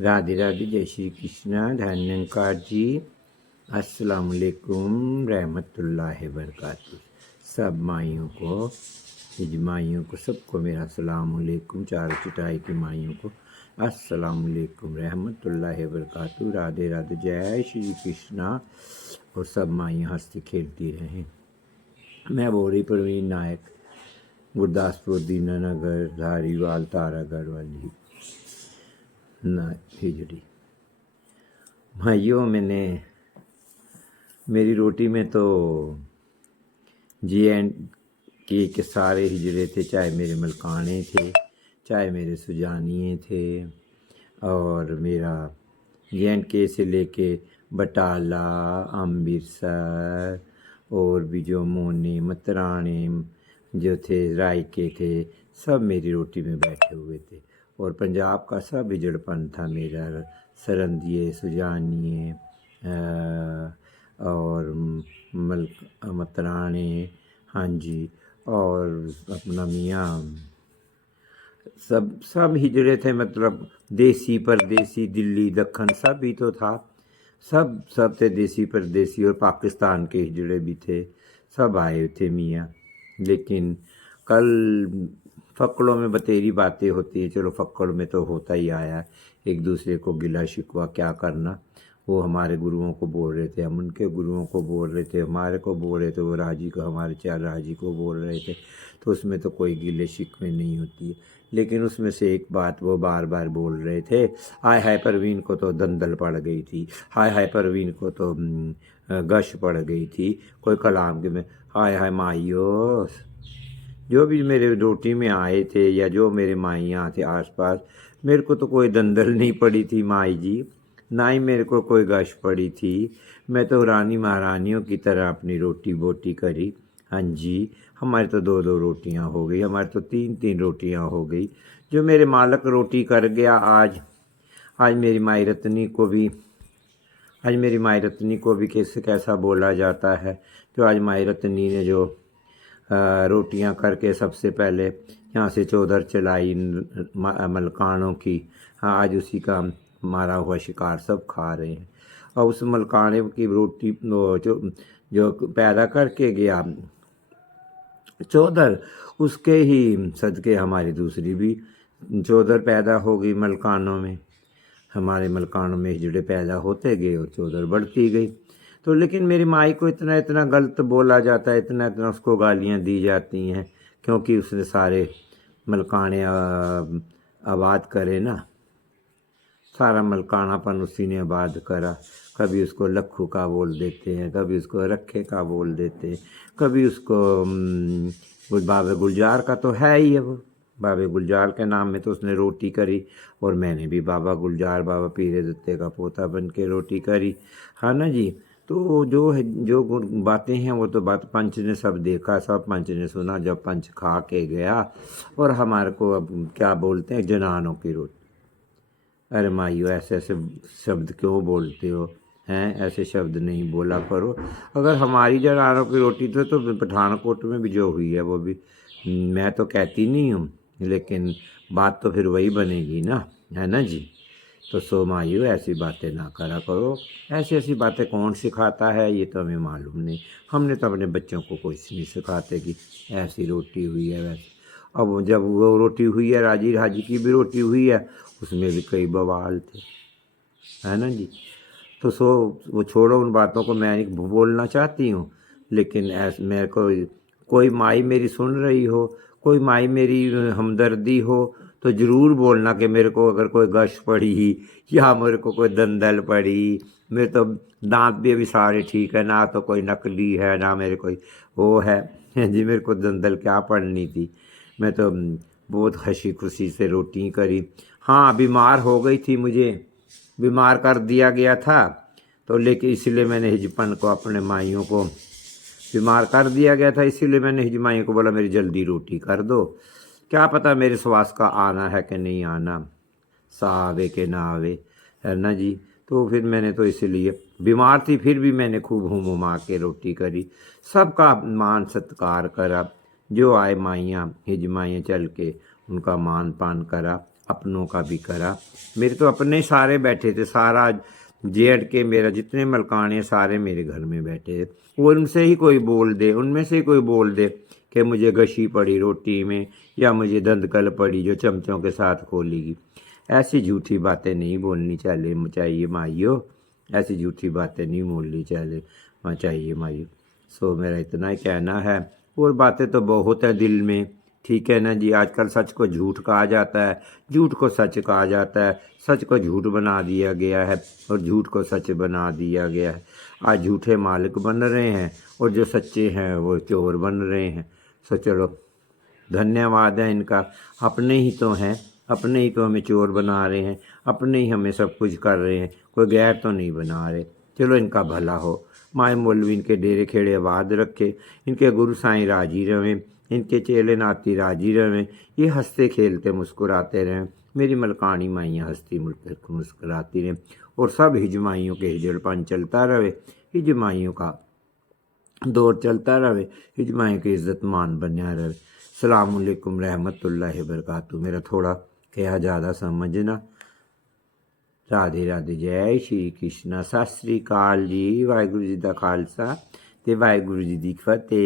राधे राधे, जय श्री कृष्णा, धन्यकार जी। अस्सलाम वालेकुम रहमतुल्लाहि बरकातहू। सब माइयों को, हिजमाइयों को, सबको मेरा अस्सलाम वालेकुम। चारों चटाई की माइयों को अस्सलाम वालेकुम रहमतुल्लाहि बरकातहू। राधे राधे, जय श्री कृष्णा। और सब माइयाँ हंसती खेलती रहें। मैं बोरी प्रवीण नायक, गुरदासपुर, दीनानगर, धारीवाल, तारागढ़ वाली ना हिजड़ी। भाइयों, मेरी रोटी में तो JNK के सारे हिजड़े थे, चाहे मेरे मलकाने थे, चाहे मेरे सुजानिए थे, और मेरा JNK से लेके बटाला, अमृतसर और भी जो मोने मतराने जो थे, रायके थे, सब मेरी रोटी में बैठे हुए थे। और पंजाब का सब हिजड़पन था मेरा, सरंदिए, सुजानिए और मतराने, हाँ जी, और अपना मियाँ, सब हिजड़े थे। मतलब देसी परदेसी, दिल्ली दक्खन सब ही तो था। सब थे, देसी परदेसी, और पाकिस्तान के हिजड़े भी थे, सब आए थे मियाँ। लेकिन कल फक्कड़ों में बतेरी बातें होती है। चलो, फक्कड़ में तो होता ही आया है, एक दूसरे को गिला शिकवा क्या करना। वो हमारे गुरुओं को बोल रहे थे, हम उनके गुरुओं को बोल रहे थे, हमारे को बोल रहे थे, वो राजी को, हमारे चार राजी को बोल रहे थे। तो उसमें तो कोई गिले शिकवे नहीं होती है। लेकिन उसमें से एक बात वो बार बार बोल रहे थे, हाय हाय परवीन को तो दंदल पड़ गई थी, हाय हाय परवीन को तो गश पड़ गई थी। कोई कलाम के में हाय हाय माइयो, जो भी मेरे रोटी में आए थे या जो मेरे माइयाँ थे आसपास, मेरे को तो कोई दंदल नहीं पड़ी थी माई जी, ना ही मेरे को कोई गश पड़ी थी। मैं तो रानी महारानियों की तरह अपनी रोटी बोटी करी। हाँ जी, हमारी तो दो दो रोटियां हो गई, हमारी तो तीन तीन रोटियां हो गई। जो मेरे मालक रोटी कर गया आज, आज मेरी माई रत्नी को भी, आज मेरी माई रत्नी को भी कैसा बोला जाता है। तो आज माई रत्नी ने जो रोटियां करके सबसे पहले यहाँ से चौधर चलाई मलकानों की, हाँ, आज उसी का मारा हुआ शिकार सब खा रहे हैं। और उस मलकाने की रोटी जो पैदा करके गया चौधर, उसके ही सदके हमारी दूसरी भी चौधर पैदा हो गई मलकानों में। हमारे मलकानों में हिजड़े पैदा होते गए और चौधर बढ़ती गई। तो लेकिन मेरी माई को इतना इतना गलत बोला जाता है, इतना इतना उसको गालियाँ दी जाती हैं, क्योंकि उसने सारे मलकाने आबाद करे ना, सारा मलकानापन उसी ने आबाद करा। कभी उसको लक्खू का बोल देते हैं, कभी उसको रखे का बोल देते हैं, कभी उसको बाबे गुलजार का तो है ही है वो, बाबे गुलजार के नाम में तो उसने रोटी करी। और मैंने भी बाबा गुलजार, बाबा पीरे दत्ते का पोता बन के रोटी करी, हाँ ना जी। तो जो है, जो बातें हैं वो तो बात पंच ने सब देखा, सब पंच ने सुना। जब पंच खा के गया और हमारे को अब क्या बोलते हैं, जनानों की रोटी। अरे माइयो, ऐसे ऐसे शब्द क्यों बोलते हो, हैं? ऐसे शब्द नहीं बोला करो। अगर हमारी जनानों की रोटी तो पठानकोट में भी जो हुई है वो भी मैं तो कहती नहीं हूँ, लेकिन बात तो फिर वही बनेगी ना, है ना जी। तो सो माइयो, ऐसी बातें ना करा करो। ऐसी ऐसी बातें कौन सिखाता है, ये तो हमें मालूम नहीं। हमने तो अपने बच्चों को कुछ नहीं सिखाते कि ऐसी रोटी हुई है वैसी। अब जब वो रोटी हुई है, राजी हाजी की भी रोटी हुई है, उसमें भी कई बवाल थे, है ना जी। तो सो वो छोड़ो उन बातों को, मैं नहीं बोलना चाहती हूँ। लेकिन ऐसे मेरे को कोई माई मेरी सुन रही हो, कोई माई मेरी हमदर्दी हो, तो ज़रूर बोलना कि मेरे को अगर कोई गश पड़ी या मेरे को कोई दंदल पड़ी। मेरे तो दांत भी अभी सारे ठीक है, ना तो कोई नकली है ना मेरे कोई वो है जी। मेरे को दंदल क्या पड़नी थी, मैं तो बहुत हंसी खुशी से रोटी करी। हाँ, बीमार हो गई थी, मुझे बीमार कर दिया गया था, तो लेकिन इसलिए मैंने हिजपन को, अपने माइयों को बीमार कर दिया गया था, इसीलिए मैंने हिजमाइयों को बोला मेरी जल्दी रोटी कर दो। क्या पता मेरे श्वास का आना है कि नहीं आना, सा आवे कि ना आवे, है ना जी। तो फिर मैंने तो इसलिए बीमार थी, फिर भी मैंने खूब हुमा के रोटी करी, सबका मान सत्कार करा। जो आए माइयाँ हिजमाइयाँ चल के उनका मान पान करा। अपनों का भी करा। मेरे तो अपने सारे बैठे थे, सारा जेड के मेरा जितने मलकाने सारे मेरे घर में बैठे थे। वो उनसे ही कोई बोल दे, उनमें से ही कोई बोल दे कि मुझे गशी पड़ी रोटी में या मुझे दंदकल पड़ी जो चमचों के साथ खोलेगी। ऐसी झूठी बातें नहीं बोलनी चाहिए माइयों, ऐसी झूठी बातें नहीं बोलनी चाहिए माइयों। सो मेरा इतना ही कहना है। और बातें तो बहुत है दिल में, ठीक है ना जी। आजकल सच को झूठ कहा जाता है, झूठ को सच कहा जाता है, सच को झूठ बना दिया गया है और झूठ को सच बना दिया गया है। आज झूठे मालिक बन रहे हैं और जो सच्चे हैं वो चोर बन रहे हैं। सो चलो, धन्यवाद है इनका। अपने ही तो हैं, अपने ही तो हमें चोर बना रहे हैं, अपने ही हमें सब कुछ कर रहे हैं, कोई गैर तो नहीं बना रहे। चलो इनका भला हो। माए मौलवी इनके डेरे खेड़े आबाद रखे, इनके गुरु साईं राजी रहें, इनके चेले नाती राजी रहें, ये हंसते खेलते मुस्कुराते रहें। मेरी मलकानी माइयाँ हंसती मुस्कुराती रहें और सब हिजमाइयों के हिजड़पन चलता रहे, हिजमाइयों का दौर चलता रहे, हिजमाइयों की इज्जत मान बना रहे। सलामुअलैकुम रहमतुल्लाहि बरकातहू। मेरा थोड़ा कहा ज़्यादा समझना। राधे राधे, जय श्री कृष्णा, सत श्री अकाल जी। वाहिगुरू जी का खालसा ते वाहिगुरू जी की फतेह।